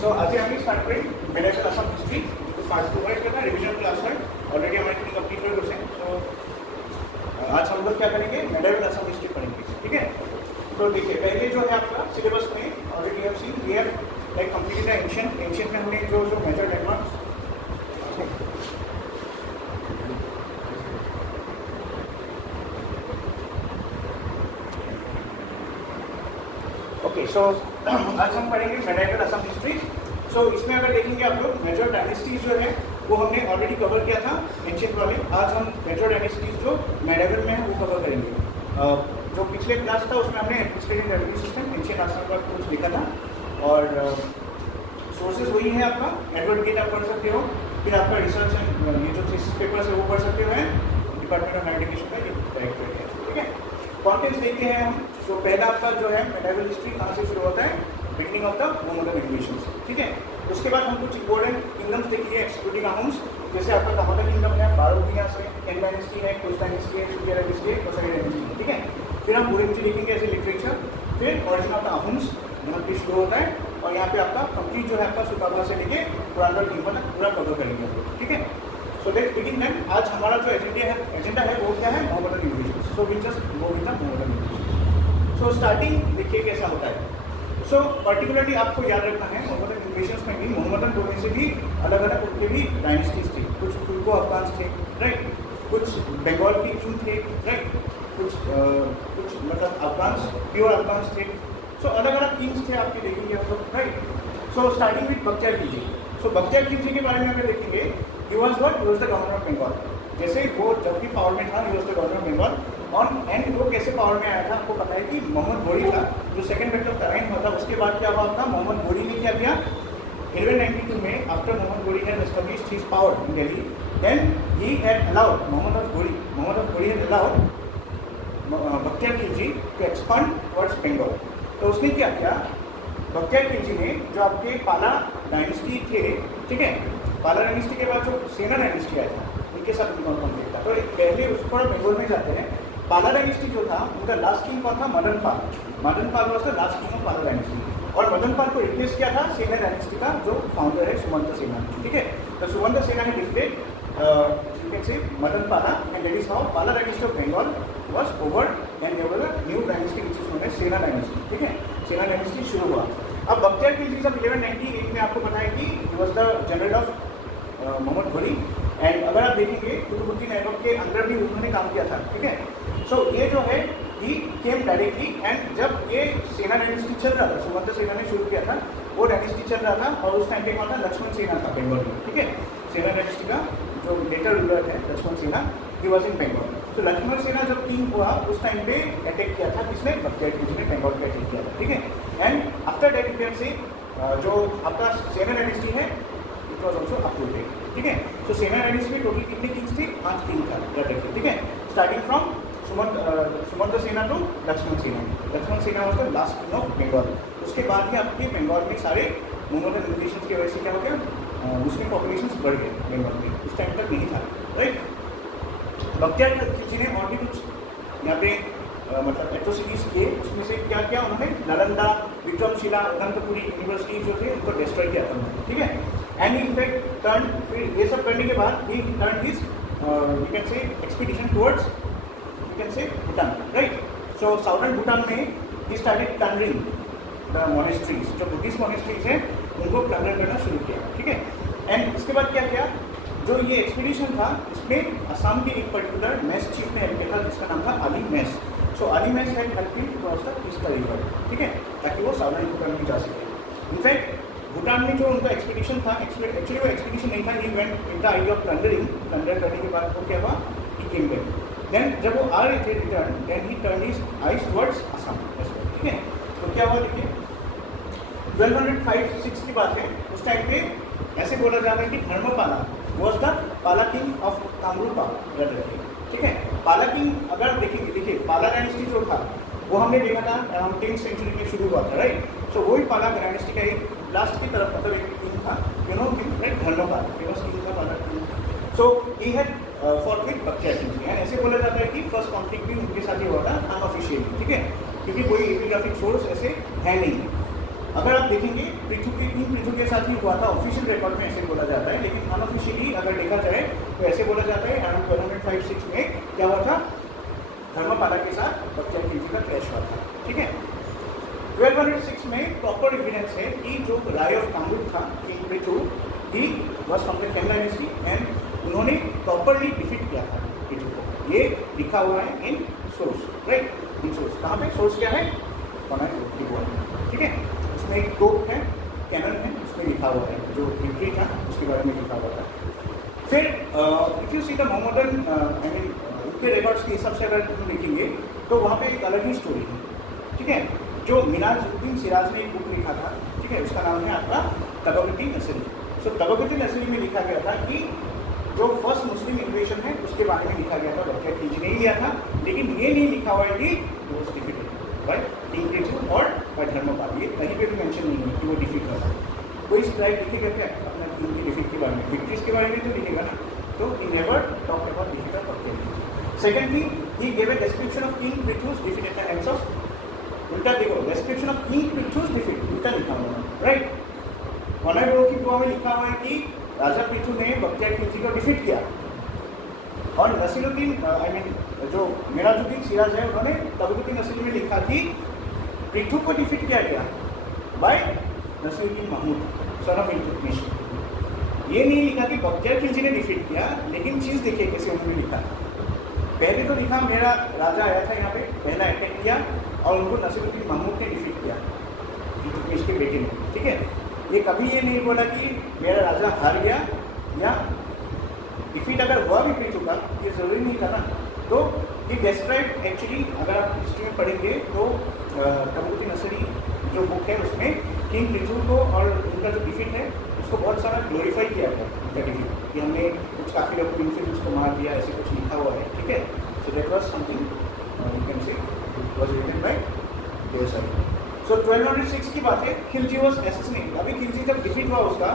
सो आज আমি স্টার্ট করি মেডিকেল আসাম হিস্ট্রি पार्ट 2 का रिवीजन क्लास है ऑलरेडी हमारी पूरी कंप्लीट हो गई है। सो आज हम लोग क्या करेंगे मेडिकेल आसाम हिस्ट्री पढ़ेंगे, ठीक है। तो देखिए पहले जो है आपका सिलेबस में already have seen we have like completed ancient में हमने जो मेजर लैंडमार्क्स ओके। सो आज हम पढ़ेंगे मेडिकेल आसाम हिस्ट्री। सो इसमें अगर देखेंगे आप लोग मेजर डायनेस्टीज जो है वो हमने ऑलरेडी कवर किया था एंशिएंट वाले। आज हम मेजर डायनेस्टीज जो मेडिकेल में है वो कवर करेंगे। जो पिछले क्लास था उसमें हमने administrative revenue system ancient Assam का कुछ लिखा था और सोर्सेज वही है आपका एडवर्ड गेट आप पढ़ सकते हो, फिर आपका रिसर्च एंड ये जो थीसिस पेपर्स है वो पढ़ सकते हो, डिपार्टमेंट ऑफ एजुकेशन का डायरेक्टर है, ठीक है। कॉन्टेंट्स देखते हैं हम। तो पहला आपका जो है मेडिकेल हिस्ट्री कहाँ से शुरू होता है, बिगनिंग ऑफ द मोहम्मदन इन्वेशंस, ठीक है। उसके बाद हम कुछ इंपॉर्टेंट किंगडम्स देखिए एक्सक्लूडिंग अहुम्स, जैसे आपका कामादा किंगडम है, बारोटिया से, एन डायनेस्टी है, कुश डायनेस्टी है, सूर्या डायनेस्टी है, कोसारी डायनेस्टी है, ठीक है। फिर हम बुरिमची लिखेंगे एज ए लिटरेचर, फिर ओरिजिन ऑफ द अहुम्स मतलब शुरू होता है और यहाँ पे आपका कंप्लीट जो है आपका सुकाबा से लेके पुराना टीम तक पूरा कवर करेंगे, ठीक है। So let's begin then. आज हमारा जो एजेंडा है वो क्या है, Mohammedan invasions. So we just go with the Mohammedan invasions. So starting देखिए कैसा होता है। सो पर्टिकुलरली आपको याद रखना है मोहम्मदन इन्वेशंस में भी मोहम्मदन बोलने से भी अलग अलग उनके भी डायनेस्टीज थे। कुछ तुर्को अफगान्स थे, राइट, कुछ बंगाल के किंग थे, राइट, कुछ मतलब अफगान्स प्योर अफगान्स थे। सो अलग अलग किंग्स थे आपके देखेंगे आप लोग, right. So starting with Bakhtiyar Khilji. So Bakhtiyar Khilji के बारे में अगर देखेंगे he was the governor of Bengal. जैसे वो जब भी पावर में था he was the governor of Bengal on end. वो कैसे पावर में आया था आपको पता है कि मोहम्मद घोरी था जो सेकंड बैटल ऑफ तराइन हुआ था। उसके बाद क्या हुआ था, मोहम्मद घोरी ने क्या किया 1192 में after Mohammad Ghori had established his power in Delhi then he had allowed Mohammad Ghori had allowed Bakhtiyar Khilji to expand towards Bengal. तो उसने क्या किया, बख्तियार खिलजी ने जो आपके पाला डायनेस्टी थे, ठीक है, पाला डायनेस्टी के बाद जो सेना डायनेस्टी आया था उनके साथ कॉन्फ्लिक्ट था। तो पहले उस थोड़ा बंगाल में जाते हैं। पाला डायनेस्टी जो था उनका लास्ट किंग कौन था, Madan Pal was the last king of Pala dynasty. और मदन पाल को रिप्लेस किया था सेना डायनेस्टी का जो फाउंडर है सुमंत सेना, ठीक है। तो सुमंत सेना ने declared you can say Madan Pala and that is how Pala dynasty of Bengal was over and there was a new dynasty which is known as Sena dynasty, ठीक है। सेना डायनेस्टी शुरू हुआ। अब बख्तियार खिलजी जब 1198 में आपको पता है कि he was the general of Mohammad Ghori and अगर आप देखेंगे कुतुबुद्दीन ऐबक के अंदर भी उन्होंने काम किया था, ठीक है। सो ये जो है ही केम डायरेक्टली एंड जब ये सेना डायनेस्टी चल रहा था, सुमंत सेना ने शुरू किया था, वो डायनेस्टी चल रहा था और उस टाइम पे कौन था, लक्ष्मण सेना था बंगाल में, ठीक है। सेना डायनेस्टी का जो लेटर रूलर है लक्ष्मण सेना, ही वॉज इन बंगाल। तो लक्ष्मण सेना जब किंग हुआ उस टाइम पे अटैक किया था किसने, बख्तियार खिलजी ने बंगाल पे अटैक किया था, ठीक है। And after that you can से जो आपका सेना डायनेस्टी है इट वॉज ऑल्सो अपरूटेड, ठीक है। तो सेना डायनेस्टी में टोटल कितने किंग्स थे, 5 किंग था, ठीक है। स्टार्टिंग फ्रॉम सुमंत सेना to Lakshman Sena. Lakshman Sena was the last king of Bengal. उसके बाद ही आपके बंगाल में सारे मोहम्मदन इन्वेशंस की वजह से क्या हो गया, मुस्लिम पॉपुलेशन बढ़ गए बंगाल में, उस टाइम तक नहीं था, राइट। बख्तियार खिलजी ने और भी कुछ यहाँ पे मतलब एट्रोसिटीज किए। उसमें से क्या क्या उन्होंने नालंदा, विक्रमशिला, अनंतपुरी यूनिवर्सिटी जो थे उनको डिस्ट्रॉय किया था उन्होंने, ठीक है। एंड इनफैक्ट टर्न फिर ये सब करने के बाद ही turn his you can say expedition towards you can say Bhutan, right. So southern Bhutan में ही स्टार्टेड प्लंडरिंग द मॉनेस्ट्रीज, जो बुद्धिस्ट मॉनेस्ट्रीज हैं उनको प्लंडर करना शुरू किया, ठीक है। एंड इसके बाद क्या किया, जो ये एक्सपीडिशन था इसमें असम के एक पर्टिकुलर मेस चीफ ने हेल्प किया था जिसका नाम था Ali Mech. So Ali Mech had help him to cross the east river, ठीक है, ताकि वो साउदर्न भूटान में जा सके। इनफैक्ट भूटान में जो उनका एक्सपीडिशन था, एक्चुअली वो एक्सपीडिशन नहीं था, he went with the idea of plundering. Plunder करने के बाद वो क्या हुआ, ही केम बैक। देन जब वो आ रहे थे return, then he turn his eyes towards Assam, ठीक है। तो क्या हुआ देखिए 1205-6 की बात है। उस टाइम पे ऐसे बोला जाता है कि धर्मपाला वॉज द पाला किंग ऑफ कामरूपा, ठीक है। पाला किंग अगर देखेंगे, देखिए पाला डायनेस्टी जो था वो हमने देखा था अराउंड 10th सेंचुरी में शुरू हुआ था, राइट। सो वही पाला डायनेस्टी का एक लास्ट की तरफ मतलब एक किंग था, you know king, right, Dharmapal famous king था Pala king. So he had fought with Bakhtiyar Khilji and ऐसे बोला जाता है कि फर्स्ट कॉन्फ्लिक्ट भी उनके साथ ही हुआ था अनऑफिशियली, ठीक है, क्योंकि कोई एपिग्राफिक सोर्स ऐसे है नहीं। अगर आप देखेंगे पृथु के साथ ही हुआ था, ऑफिशियल रिकॉर्ड में ऐसे बोला जाता है, लेकिन अनऑफिशियली अगर देखा जाए तो ऐसे बोला जाता है अराउंड 1205-6 में क्या हुआ था, धर्मपाला के साथ बख्तियार खिलजी का क्लैश हुआ था। ठीक है, 1206 में प्रॉपर एविडेंस है कि जो राय ऑफ कामरूप था king Prithu, he was from the Khen dynasty and उन्होंने प्रॉपरली डिफीट किया था पृथु को। ये लिखा हुआ है in source, right, in source. कहाँ पे सोर्स क्या है, ठीक है, उसमें एक तोप है, कैनन है, उसमें लिखा हुआ है जो हिस्ट्री था उसके बारे में लिखा हुआ था। फिर if you see the Mohammedan I mean उनके रिकॉर्ड्स के हिसाब से अगर हम देखेंगे तो वहाँ पे एक अलग ही स्टोरी है। ठीक है, जो मिनाजुद्दीन सिराज ने एक बुक लिखा था, ठीक है, उसका नाम है आपका तबकती नसरी। सो तबकती नसरी में लिखा गया था कि जो फर्स्ट मुस्लिम इन्वेशन है उसके बारे में लिखा गया था, बख्तियार खिलजी ने ही लिया था, लेकिन ये नहीं लिखा हुआ है कि वो डिफीटेड बाय किंग पृथु और बाय धर्मपाल। ये कहीं पे भी मेंशन नहीं है कि वो डिफीट हुआ था। कोई स्क्राइब लिखेगा क्या अपना किंग की डिफीट के बारे में, विक्ट्रीज के बारे में तो लिखेगा ना, तो he never talked about defeat of Bakhtiyar Khilji. Second thing, he gave a description of king Prithu's defeat at the hands of, उल्टा देखो, description of king Prithu's defeat उल्टा लिखा हुआ है, राइट। ऑनर की दुआ में लिखा हुआ है कि राजा पृथु ने बख्तियार खिलजी को डिफीट किया, और नसीरुद्दीन आई मीन जो मिनाजुद्दीन सिराज है उन्होंने तबकती नसरी में लिखा कि पृथु को डिफीट किया गया by Nasiruddin Mahmud son of Iltutmish. ये नहीं लिखा कि बख्तियार खिलजी ने डिफीट किया, लेकिन चीज़ देखिए कैसे उन्होंने लिखा। पहले तो लिखा मेरा राजा आया था यहाँ पे, पहला अटैक किया और उनको नसीरुद्दीन महमूद ने डिफीट किया, इल्तुतमिश के बेटे ने। ठीक है, ये कभी ये नहीं बोला कि मेरा राजा हार गया या डिफीट अगर हुआ भी पृथु का, ये ज़रूरी नहीं था ना। तो ये डिस्क्राइब एक्चुअली अगर आप हिस्ट्री में पढ़ेंगे तो तबकती नसरी जो बुक है उसमें किंग पृथु को और उनका जो डिफीट है उसको बहुत सारा ग्लोरीफाई किया गया, उनका डिफीट, कि हमने कुछ काफ़ी लोग इनसे उसको मार दिया, ऐसे कुछ लिखा हुआ है। ठीक है, so that was something you can say was written by their side. सो 1206 की बात है, खिलजी वाज असैसिनेटेड। अभी खिलजी जब डिफीट हुआ उसका,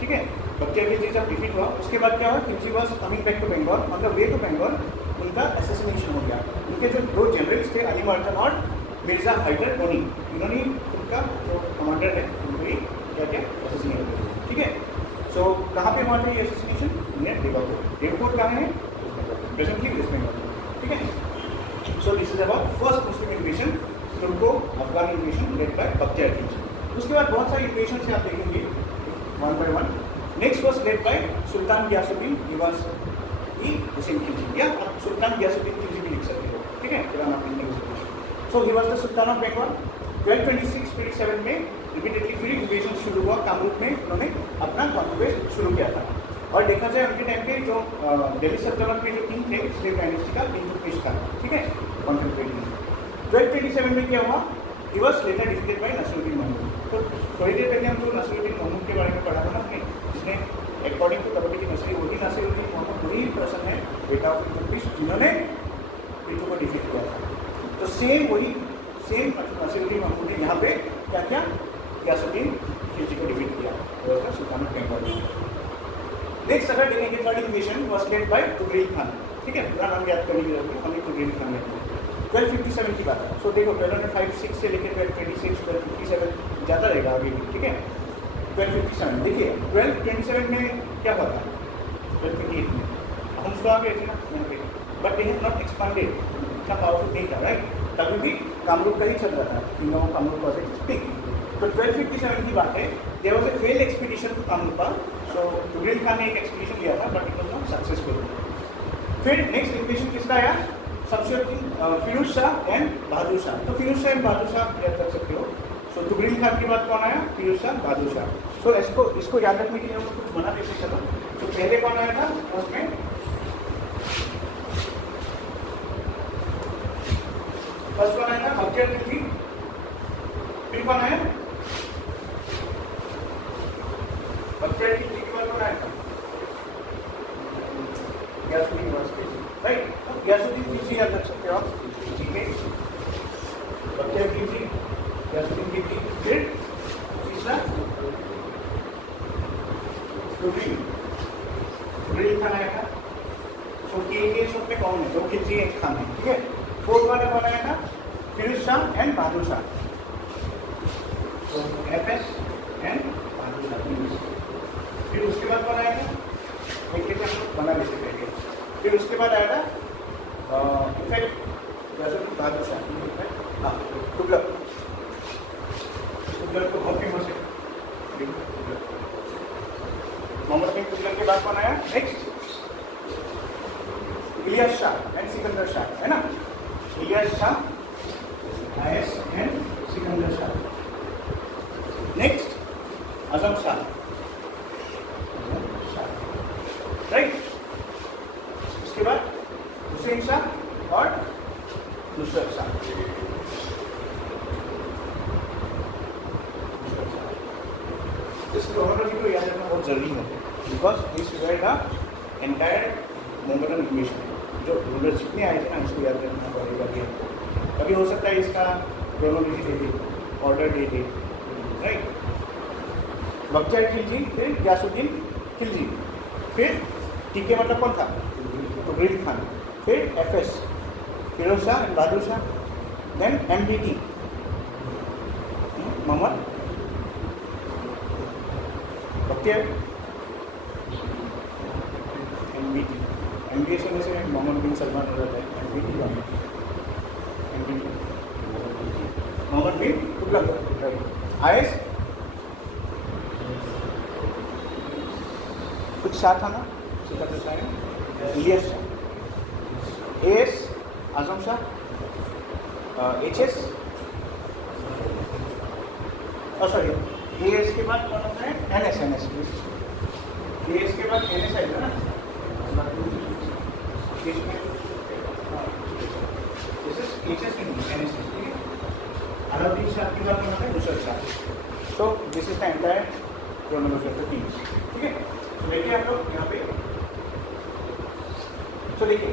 ठीक है, बख्तियार खिलजी जब डिफीट हुआ उसके बाद क्या हुआ, Khilji was coming back to Bengal, on the way to Bengal उनका असैसिनेशन हो गया। उनके जो दो जनरल्स थे अली मर्टन और मिर्जा हैदर अली, इन्होंने उनका जो कमांडर है उनको ही क्या क्या असैसिनेट कर दिया। ठीक है, सो कहाँ पे हुआ था ये असैसिनेशन, नियर देवपुर। देवपुर कहाँ है, प्रेजेंटली वेस्ट बंगाल। ठीक है, so this is about first Muslim invasion, Turko Afghan invasion led by Bakhtiyar Khilji. उसके बाद बहुत सारे इन्वेशन से आप देखेंगे one by one. Next was led by sultan Ghiyasuddin, he was Hussain Khilji, या आप सुल्तान गियासुद्दीन खिलजी भी लिख सकते हो। ठीक है, पुराना so he was the sultan of Bengal. 1226-27 में रिपीटेडली फिर इन्वेशन शुरू हुआ कामरूप में, उन्होंने अपना कॉन्क्वेस्ट शुरू किया था। और देखा जाए उनके टाइम पे जो दिल्ली सल्तनत के जो किंग थे स्लेव डायनेस्टी का, इल्तुतमिश था। ठीक है, 1227 में क्या हुआ, he was later defeated by Nasiruddin Mahmud. तो थोड़ी देर पहले हम जो नसीरुद्दीन महमूद के बारे में पढ़ा था ना अपने, जिसने अकॉर्डिंग टू तबकती नसरी वही नसीरुद्दीन महमूद वही पर्सन है, बेटा ऑफ इल्तुतमिश, जिन्होंने पृथु को डिफीट किया था। तो सेम नसीरुद्दीन महमूद ने यहाँ पे क्या किया, गियासुद्दीन खिलजी को डिफीट किया, वो सुल्तान ऑफ बंगाल। नेक्स्ट अगर देखेंगे third इन्वेशन was led by Tughril Khan. ठीक है, पूरा नाम याद करने की जरूरत है, हमें तुगरिल खान लेते हैं। 1257 की बात है। सो देखो 1205-6 से लेकर 1226, 1257 जाता रहेगा अभी भी। ठीक है, 1257 देखिए, 1227 में क्या हुआ था, 1228 में हम उसको आ गए थे ना यहाँ पे, but they have not expanded, इतना पावरफुल नहीं था, राइट। तभी भी कामरूप का ही चल रहा था, kingdom of Kamrup was extinct. तो 1257 की बात है, there was a failed expedition to Kamrupa. So Tughril Khan ने एक एक्सपीडिशन लिया था but it was not successful. फिर नेक्स्ट इन्वेशन किसका आया, शमशेरुद्दीन फिरोज शाह एंड बहादुर शाह। तो फिरोज शाह एंड बहादुर शाह याद रख सकते हो। सो तुगरिल खान के बाद कौन आया, फिरोज शाह, बहादुर शाह। सो इसको याद रखने के लिए हम कुछ बना देते चलो। तो पहले कौन आया था उसमें, फर्स्ट कौन आया था, बख्तियार खिलजी। फिर कौन आया, बख्तियार खिलजी के बाद कौन आया था, गियासुद्दीन खिलजी, राइट। गियासुद्दीन खिलजी याद रख सकते हो आप, ठीक है, बख्तियार खिलजी, गियासुद्दीन खिलजी। फिर तीसरा तुगरिल खान आया था। सो के सब में कौन है, दो खिलजी एक खान है। ठीक है, फोर्थ वाला कौन आया था, फिरोज शाह एंड बहादुर शाह। तो FS एंड फिर उसके बाद कौन आया था, एक हम लोग बना लेते पहले। फिर उसके बाद आया था इनफैक्ट जैसे बहादुर शाह, हाँ तुगलक तो बहुत फेमस है। मोहम्मद बिन तुगलक के बाद कौन आया नेक्स्ट, इलियास शाह एंड सिकंदर शाह, है ना। Ilyas Shah, IS and Sikandar Shah. Next Azam Shah, right. उसके बाद हुसैन शाह और नुसरत शाह। इस क्रोनोलॉजी को याद रखना बहुत जरूरी है, because this were the entire momentum equation. जो रूलर जितने आए थे ना, इसको याद रखना पड़ेगा कि कभी हो सकता है इसका क्रोनोलॉजी दे दे, ऑर्डर दे दे, राइट। बख्तियार खिलजी, फिर गयासुद्दीन खिलजी, फिर टीके मतलब कौन था, तुगरिल खान, फिर FS Firoz Shah and Bahadur Shah, then MBT Mohammad Bakhtiyar, MBS में से मोहम्मद बिन सलमान हो जाता है, MBT Mohammad bin Tughlaq, right. IS कुछ शाह था ना, Sikandar Shah, Iliyas Shah, AS Azam Shah, HS sorry AS के बाद कौन होता है, NS AS के बाद NS आएगा ना, अलाउद्दीन शाह के बाद कौन होता है, नुसरत शाह। सो this is the entire chronology of the Kings, ठीक है। तो देखिए आप लोग यहाँ पे, तो देखिए,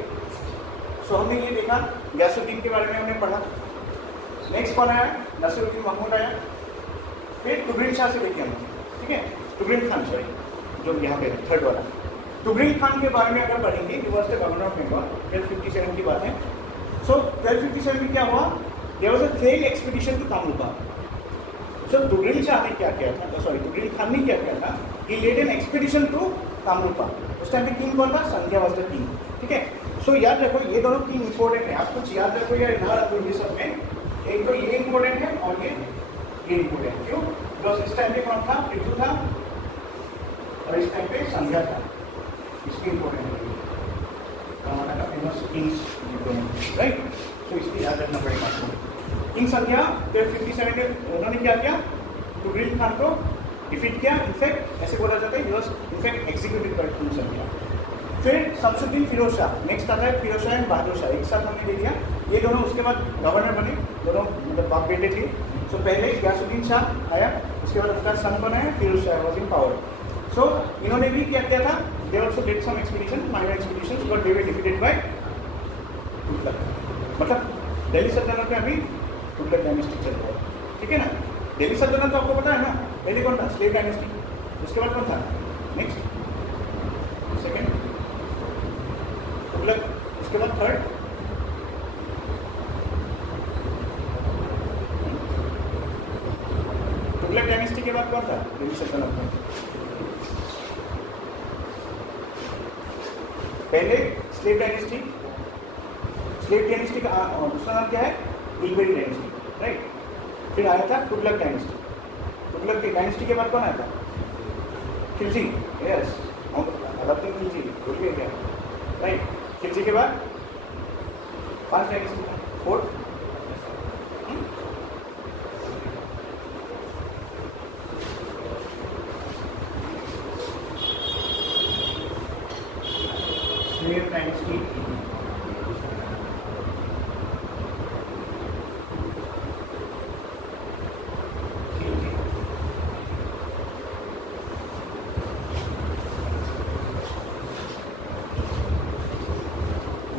सो हमने ये देखा गयासुद्दीन के बारे में हमने पढ़ा। नेक्स्ट कौन आया, नसीरुद्दीन महमूद आया। फिर तुगरिल शाह से देखिए हमने, ठीक है, तुगरिल खान सॉरी, जो यहाँ पे थर्ड वाला। तुगरिल खान के बारे में अगर पढ़ेंगे, he was the governor of Bengal, 1257 की बात है। सो 1257 में क्या हुआ, there was a failed expedition to Kamrupa. So Tughril Shah ने क्या किया था, सॉरी तुगरिल खान ने क्या किया था, he led an expedition to Kamrupa. उस टाइम पे किंग कौन था, संध्या वाज द किंग, ठीक है। सो याद रखो ये दोनों किंग इंपॉर्टेंट है, आप कुछ याद रखो या याद रखो ये सब में, एक तो ये इंपॉर्टेंट है और ये इंपॉर्टेंट। क्यों, बिकॉज इस टाइम पे कौन था, पृथु था, और इस टाइम पे संध्या था, इसकी इंपॉर्टेंट है कर्नाटक का फेमस किंग्स, राइट। तो इसलिए याद रखना पड़ेगा आपको। किंग संध्या 1257 में उन्होंने क्या किया, तुगरिल खान को डिफीट किया। इनफैक्ट ऐसे बोला जाता है he was in fact executed by king Sandhya. फिर शमसुद्दीन फिरोज शाह, नेक्स्ट आता है फिरोज शाह एंड बहादुर शाह, एक साथ हमने दे दिया। ये दोनों उसके बाद गवर्नर बने, दोनों मतलब बाप बेटे थे। सो पहले गयासुद्दीन शाह आया, उसके बाद उनका सन बनाया Firoz Shah was in power. So इन्होंने भी क्या किया था, they also did some expedition, minor expeditions, but they were defeated by Tughlaq. मतलब दिल्ली सल्तनत में अभी तुगलक डायनेस्टी चल रहा है, ठीक है ना। दिल्ली सल्तनत तो आपको पता है ना, पहले कौन था, स्लेव डायनेस्टी, उसके बाद कौन था, नेक्स्ट सेकेंड तुगलक, उसके बाद थर्ड तुगलक डायनेस्टी के बाद कौन था दिल्ली सल्तनत में, पहले स्लेव डायनेस्टी, स्लेव डायनेस्टी का दूसरा नाम क्या है, इलबेरी डायनेस्टी, राइट। फिर आया था तुगलक डायनेस्टी, तुगलक की डायनेस्टी के बाद कौन आया था, खिलजी, यस अलाउद्दीन खिलजी, भूल गए क्या, राइट। खिलजी के बाद 5 डायनेस्टी, 4 स्लेव डायनेस्टी,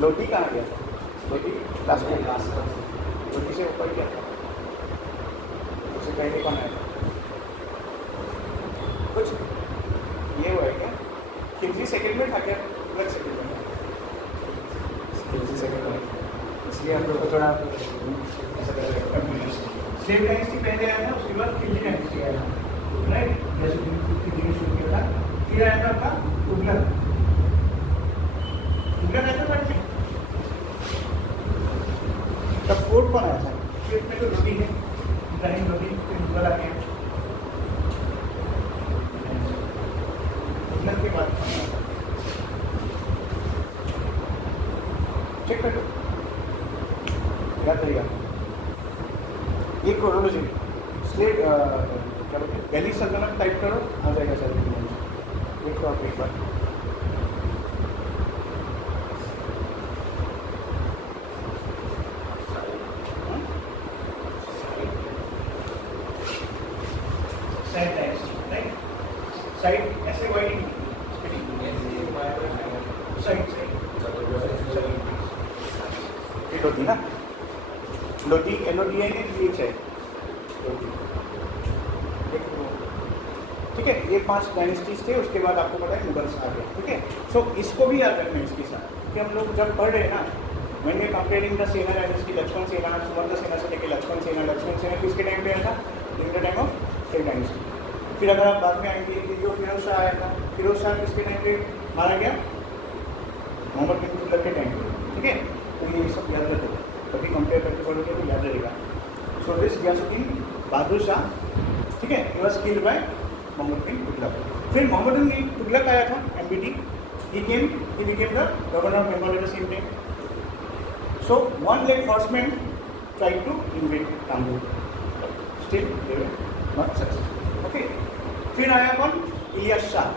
लोधी कहाँ गया, लोधी लास्ट में, लोधी से ऊपर क्या था, उससे पहले कौन आया, कुछ ये हुआ है क्या, खिलजी सेकंड में था क्या, तुगलक सेकंड में, खिलजी सेकंड में, इसलिए हम लोग को थोड़ा ऐसा कर रहे हैं। स्लेव डायनेस्टी पहले आया था, उसके बाद खिलजी डायनेस्टी आया था, राइट? जैसे खिलजी ने शुरू किया था, फिर आया था आपका तुगलक। तुगलक आया था बाद में। तब फोर्थ कौन आया था? फिर में तो लोधी है, इब्राहिम लोधी, फिर मुगल आ गया। तुगलक के बाद चेक कर लो, याद रहेगा। ये क्रोनोलॉजी स्लेव क्या बोलते हैं, दिल्ली सल्तनत टाइप करो, आ जाएगा सर। देखो आप एक बार, साइड राइट, साइड ऐसे वाइड साइड लोधी ना, लोधी LODI है, ठीक है। ये 5 डायनेस्टीज थे, उसके बाद आपको पता है मुगल्स आ गए, ठीक है। सो इसको भी याद रखना इसके साथ कि हम लोग जब पढ़ रहे हैं ना, मैंने कंपेयरिंग द सेना डायनेस्टी, लक्ष्मण सेना, सुमंत सेना से लेकर लक्ष्मण सेना किसके टाइम पे आया था? During the time of slave dynasty. फिर अगर आप बाद में आएंगे कि जो फिरोज शाह आया था, फिरोज शाह किसके टाइम पे मारा गया? मोहम्मद बिन तुगलक के टाइम पे, ठीक है। तो ये सब याद रखो, कभी कंपेयर करके पढ़ोगे तो याद रहेगा। सो दिस गयासुद्दीन बहादुर शाह, ठीक है, he was killed by Mohammad bin Tughlaq. फिर मोहम्मद बिन तुगलक आया था, MBT, he became the governor of Bengal at the same time. So one lakh horsemen tried to invade Tambul, still they were not successful, okay. फिर आया कौन? Ilyas Shah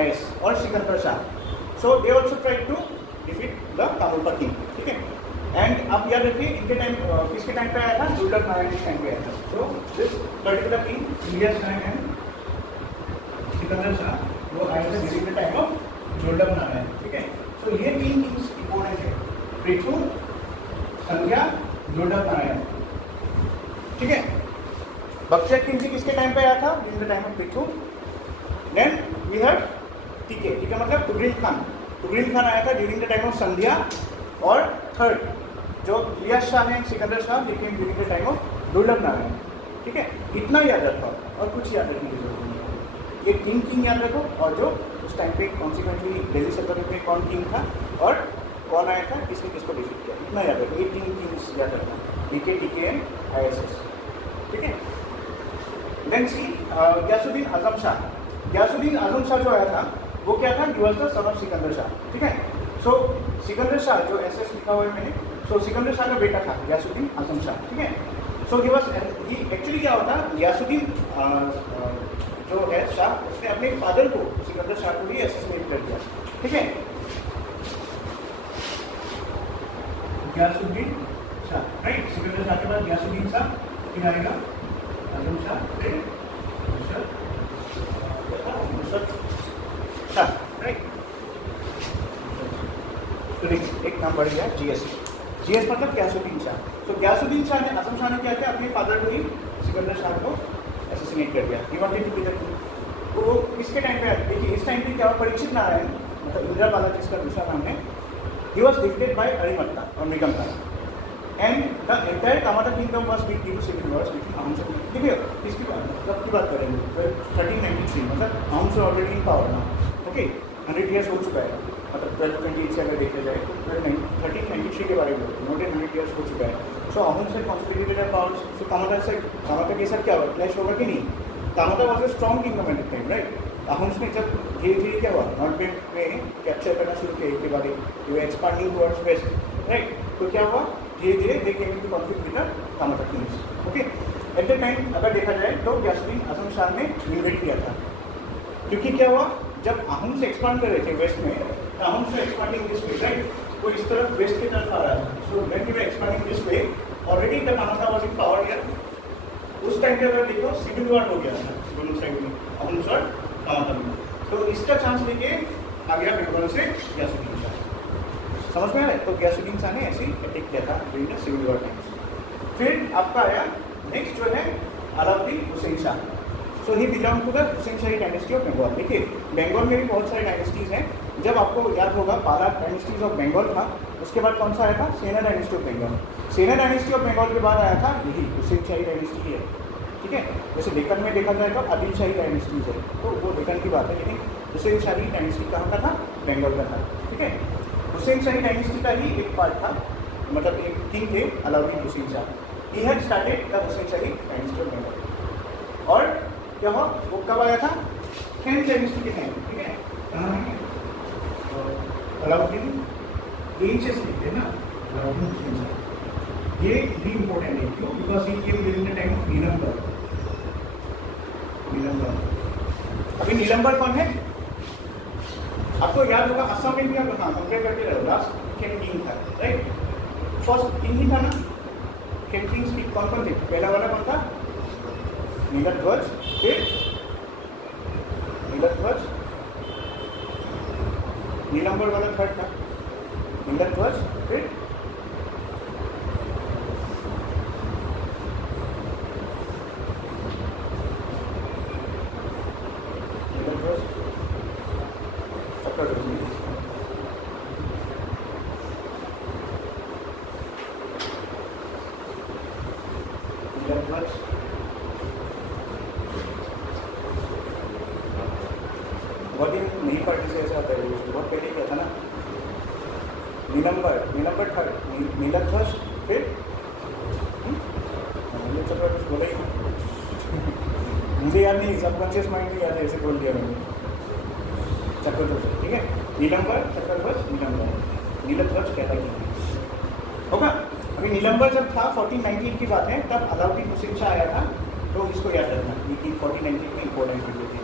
IS और Sikandar Shah. So they also tried to defeat the Tamil king, ठीक है। And आप याद रखिए इनके टाइम किसके टाइम पे आया था? दुर्लभ नारायण के टाइम पे आया था। So this particular king Ilyas Shah and Sikandar Shah, वो आए थे ड्यूरिंग द टाइम ऑफ दुर्लभ नारायण, ठीक है। सो ये 3 किंग्स इंपॉर्टेंट है, पृथु, संध्या, दुर्लभ नारायण, ठीक है। बख्तियार खिलजी किसके टाइम पे आया था? During the time of Prithu. Then we have TK, TK मतलब तुगरिल खान, तुगरिल खान आया था during the time of Sandhya. और थर्ड जो इलियास शाह है, सिकंदर शाह, लेकिन ड्यूरिंग द टाइम ऑफ दुर्लभ नारायण, ठीक है। इतना याद रखो और कुछ याद रखने की जरूरत नहीं है। ये किंग याद रखो, और जो उस टाइम पे कॉन्सिक्वेंटली दिल्ली सल्तनत में कौन किंग था और कौन आया था, किसने किसको डिफीट किया, इतना याद रखो। ये 3 किंग्स याद रखना, BK, TK एंड ISS, ठीक है। देन सी गयासुद्दीन आजम शाह। गयासुद्दीन आजम शाह जो आया था वो क्या था? ही was the son of Sikandar Shah, ठीक है। सो सिकंदर शाह जो SS लिखा हुआ है मैंने, सो सिकंदर शाह का बेटा था गयासुद्दीन आजम शाह, ठीक है। सो ही वाज एक्चुअली क्या होता, गयासुद्दीन जो है शाह, उसने अपने फादर को, सिकंदर शाह को भी असैसिनेट कर दिया, ठीक है। गयासुद्दीन शाह, राइट, सिकंदर शाह के बाद गयासुद्दीन शाह, फिर आएगा आजम शाह, फिर नुसरत शाह, राइट। तो एक नाम बढ़ गया GS मतलब गयासुद्दीन शाह। तो गयासुद्दीन शाह ने, आजम शाह ने क्या किया? अपने फादर को ही, सिकंदर शाह को असैसिनेट कर दिया। He wanted to be the king. तो वो किसके टाइम पे? देखिए इस टाइम पे क्या हुआ? परीक्षित नारायण, मतलब इंदिरा बालाजी इसका दूसरा नाम है, he was defeated by Arimatta और Mriganka, and the entire Kamata kingdom was due to civil wars between Ahoms. देखिए किसकी बात, कब की बात करेंगे? 1393, मतलब अहोम्स ऑलरेडी इन पावर ना, ओके, 100 ईयर्स हो चुका है, मतलब 1228 से अगर देखा जाए तो 1393 के बारे में मोर देन 100 ईयर्स हो चुका है। सो अहोम्स से कॉन्सोलिडेटेड पावर्स, सो कामाता के साथ क्या होगा? क्लैश होगा कि नहीं? Kamata was a strong kingdom at the time, right. Ahoms ने जब धीरे धीरे क्या हुआ, नॉर्थ वेस्ट में कैप्चर करना शुरू किया, इसके बाद ये एक्सपांडिंग टुवर्ड्स वेस्ट, राइट। तो क्या हुआ? धीरे धीरे they came into conflict with the Kamata kings, okay. At the time अगर देखा जाए तो गयासुद्दीन आजम शाह ने इन्वेट किया था, क्योंकि क्या हुआ, जब अहोम्स एक्सपांड कर रहे थे वेस्ट में, तो Ahoms were expanding this way, right, तो इस तरफ वेस्ट की तरफ आ रहा है। So when we were expanding this way, already the Kamata was in power here. उस टाइम पे अगर देखो सिविल वॉर हो गया था दोनों साइड में, अहोम्स और कामाता में, तो इसका चांस लेके आ गया बंगाल से गयासुद्दीन शाह। समझ में आ रहा है? तो गयासुद्दीन शाह ने ऐसे ही अटैक किया था during the civil war times. फिर आपका आया नेक्स्ट जो है Alauddin Hussain Shah. So he belong to the Hussain Shahi dynasty of Bengal. देखिए बंगाल में भी बहुत सारे डायनेस्टीज़ हैं। जब आपको याद होगा पाला डायनेस्टीज ऑफ बंगाल था, उसके बाद कौन सा आया था? सेना डायनेस्टी ऑफ बंगाल। सेना डायनेस्टी ऑफ बंगाल के बाद आया था यही हुसैन शाही डायनेस्टी ही है, ठीक है। जैसे डेक्कन में देखा जाए तो आदिल शाही डायनेस्टीज है, तो वो डेक्कन की बात है, लेकिन हुसैन शाही डायनेस्टी कहाँ का था? बंगाल का था, ठीक है। हुसैन शाही डायनेस्टी का ही एक पार्ट था, मतलब एक किंग थे Alauddin Hussain Shah. He had started the Hussain Shahi dynasty of Bengal. और क्या हुआ, वो कब आया था? 10th डायनेस्टी के टाइम, ठीक है। कहाँ है अलाउद्दीन? एंशियस लिखते हैं ना, अलाउद्दीन हुसैन शाह। ये भी इम्पोर्टेंट है, क्यों? Because he came during the time of Nilambar. अभी नीलंबर कौन है? आपको याद होगा असम में भी आप हाँ कंपेयर करके रहो, लास्ट खेम किंग था, राइट? फर्स्ट किंग ही था ना खेम किंग्स की। कौन कौन थे? पहला वाला कौन था? नीलध्वज, फिर नीलध्वज, नीलंबर वाला थर्ड था नीलध्वज, फिर नीलध्वज, चक्रध्वज, नीलध्वज, बहुत दिन नहीं पढ़ने से ऐसा पहले, बहुत पहले क्या था ना, नीलंबर थर्ड, नीलध्वज, फिर चक्रध्वज बोला ही मुझे याद नहीं, सबकॉन्शियस माइंड में याद है, ऐसे बोल दिया मैंने, चक्रध्वज, ठीक है। नीलंबर, चक्रध्वज, नीलध्वज कहता है होगा। अभी नीलंबर जब था 1419 की बात है, तब अलाउद्दीन हुसैन शाह आया था, तो इसको याद रखना, ये 1419 में इंपॉर्टेंट वीडियो थी।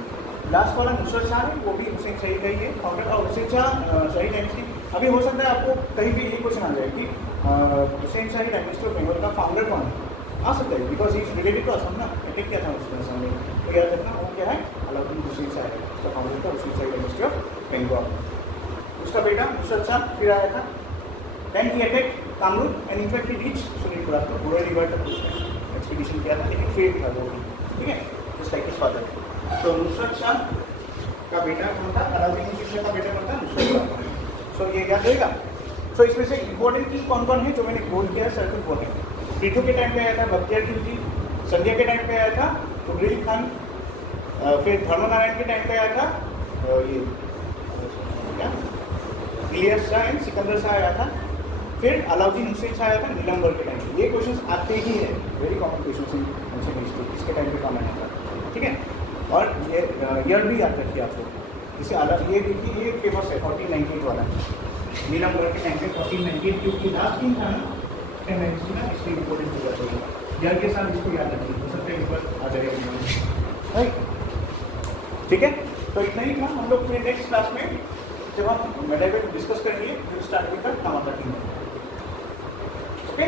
लास्ट वाला नुसरत शाह है, वो भी हुसैन शाही का ही है फाउंडर। और हुसैन शाह शाही डायनेस्टी, अभी हो सकता है आपको कहीं भी ये क्वेश्चन आ जाए कि हुसैन शाही डायनेस्टी ऑफ बंगाल का फाउंडर कौन है, आ सकता है, because is related to Assam ना, अटैक किया था उसने असम में, तो याद रखना वो क्या है? अलाउद्दीन हुसैन शाह है, उसका फाउंडर था हुसैन शाही डायनेस्टी ऑफ बंगाल। उसका बेटा नुसरत शाह फिर आया था, then he attack Kamrup and in fact he reach Sonitpur, तो पूरा रिवर तक उसने एक्सपीडिशन किया था, लेकिन फेल था वो भी, ठीक है, जस्ट लाइक हिज फादर। तो नुसरत शाह का बेटा कौन था? अलाउद्दीन हुसैन शाह का बेटा कौन था? नुसरत शाह। सो ये याद रहेगा। सो इसमें से इंपॉर्टेंट की कौन कौन है जो मैंने बोल किया है, सर्कल बोल है। पीठू के टाइम पे आया था बख्तियार खिलजी, संध्या के टाइम पे आया था तुगरिल खान, फिर धर्मनारायण के टाइम पे आया था ये क्या इलियास शाह एंड सिकंदर शाह आया था, फिर अलाउद्दीन हुसैन शाह आया था नीलंबर के टाइम पे। ये क्वेश्चंस आते ही है, very common questions in ancient history, इसके टाइम पे कॉमन आया था, ठीक है। और ये ईयर भी याद रखिए आपको, इसे अलग ये देखिए, ये फेमस है 1498 वाला नीलंबर के टाइम पे 1498, क्योंकि लास्ट किंग था ना ना, इसलिए इम्पोर्टेंट हो जाता है, ईयर के साथ इसको याद रखिए, हो सकता है इस पर आ जाएगा, राइट, ठीक है। तो इतना ही था। हम लोग फिर नेक्स्ट क्लास में जब हम मेडाइवल डिस्कस करेंगे, फिर start with the Kamata kingdom, okay.